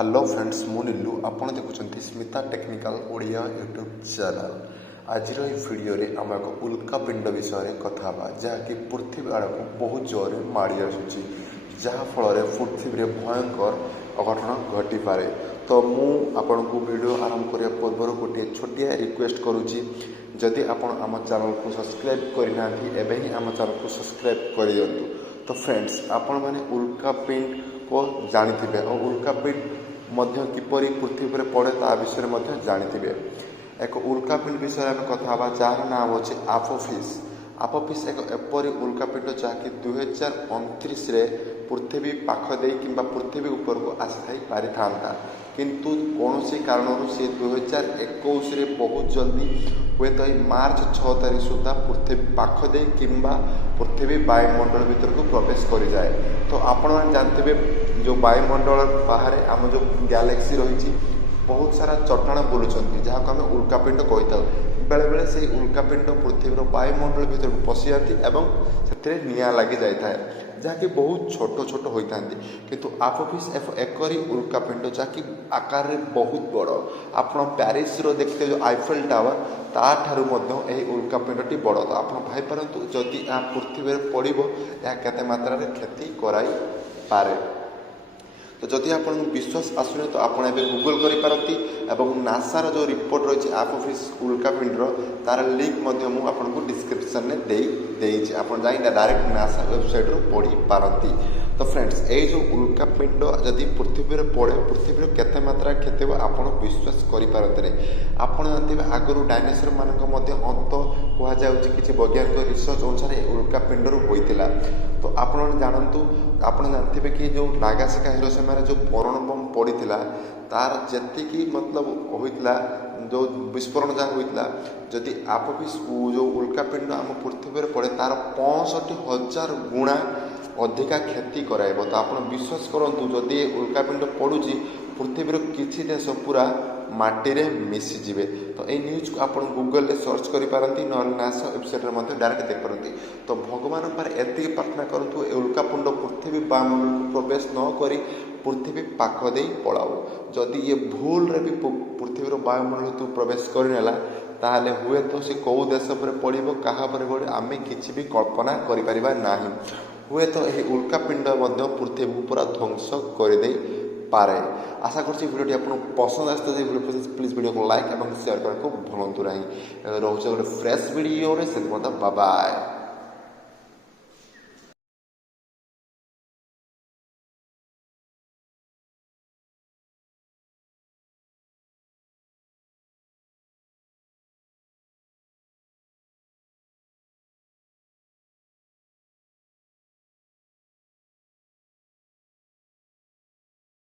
Hello friends मु नीलू आपण देखुं Smita technical Odia YouTube channel. आज भिडियो आम एक उल्कापिंड विषय कथा जहाँकि पृथ्वी आड़ को बहुत जोर माड़ी आसूँ जहाँफल पृथ्वी भयंकर अघटन घटीपे। तो मुझे वीडियो आरंभ करने पूर्व गोटे छोटिया रिक्वेस्ट करुँची जदि आपण आम चैनल को सब्सक्राइब करना एवं ही आम चैनल को सब्सक्राइब कर दिंतु। तो फ्रेंड्स आपण मैंने उल्कापिंड को जानी और उल्कापिंड किपरि पृथ्वी पर पड़े ता विषय में जानी। एक उल्कापिंड विषय में कथा जार नाम अच्छे आपोफिस। आपोफिस एक एपरी उल्कापिंड जहाँकि 2029 पृथ्वी पाख दे कि पृथ्वी उपर को आसी पारि था किंतु कौन सी कारण से 2021 बहुत जल्दी हुए तो मार्च 6 तारीख सुधा पृथ्वी पाख दे कि पृथ्वी वायुमंडल भीतर को प्रवेश कर जाए। तो आपण जानते जो वायुमंडल बाहर आम जो गैलेक्सी रही बहुत सारा चट्टाण बुलूँ जहाँ को आम उल्कापिंड कही था। बेले बेले से उल्कापिंड पृथ्वीर वायुमंडल भीतर को पशि जाती से निआं लगी जाए जहाँकि बहुत छोट छोट होता किंतु आपोफिस एकरी उल्कापिंड जहाँकि आकार में बहुत बड़। आप प्यारिस देखते जो आईफेल टावर ताठारू उल्कापिंडी बड़। तो आप भाईपार जदि पृथ्वी पड़ो यह केते मात्रा क्षति कराई पारे। तो जदि आप विश्वास आसुनी तो आप गूगल करपारती एवं नासार जो रिपोर्ट रही आपोफिस उल्कापिंडर तार लिंक आपको डिस्क्रिप्शन में देती आप डायरेक्ट नासा वेबसाइट रू पढ़ी पारती। तो फ्रेंड्स ये जो उल्कापिंड जदि पृथ्वी पड़े पृथ्वी केते मात्रा क्षति हो आप विश्वास करपारते। आप जानते आगुरी डायनासोर मान अंत कहुच्छे कि वैज्ञानिक रिसर्च अनुसार उल्कापिंड होता। तो आप जानतु आप जानते कि जो नागासाकी हिरोशिमा जो परण बम पड़ा तार जी मतलब होता जो विस्फोरण जहाँ होता जदि आपोफिस जो उल्कापिंड आम पृथ्वी पड़े तार 65,000 गुणा अधिका क्षति कराइब। तो आप विश्वास करूँ जदि उल्कापिंड पड़ुची पृथ्वीर किसी देश पूरा माटी रे मिसीजे। तो ये न्यूज को आप गूगल रे सर्च करपारती ना नासा वेबसाइट में डायरेक्ट देखपारती। तो भगवान पर एति प्रार्थना करूँ उल्कापिंड पृथ्वी वायुमंडल को प्रवेश न करी पृथ्वी पाख दे पलाऊ। जदि ये भूल रे भी पृथ्वीर वायुमंडल तू प्रवेश करनेला ताहले हुए तो सी कौ देश पर पड़ो क्या पड़ो आम कि भी कल्पना करें हुए तो यह उल्कापिंड पृथ्वी को पूरा ध्वंस करदे पारे। आशा करছি भिडियोटी आपको पसंद आसते भिडियो प्लीज वीडियो को लाइक और शेयर करने को भूलु ना। रोचे गोटे फ्रेश वीडियो से बाय बाय।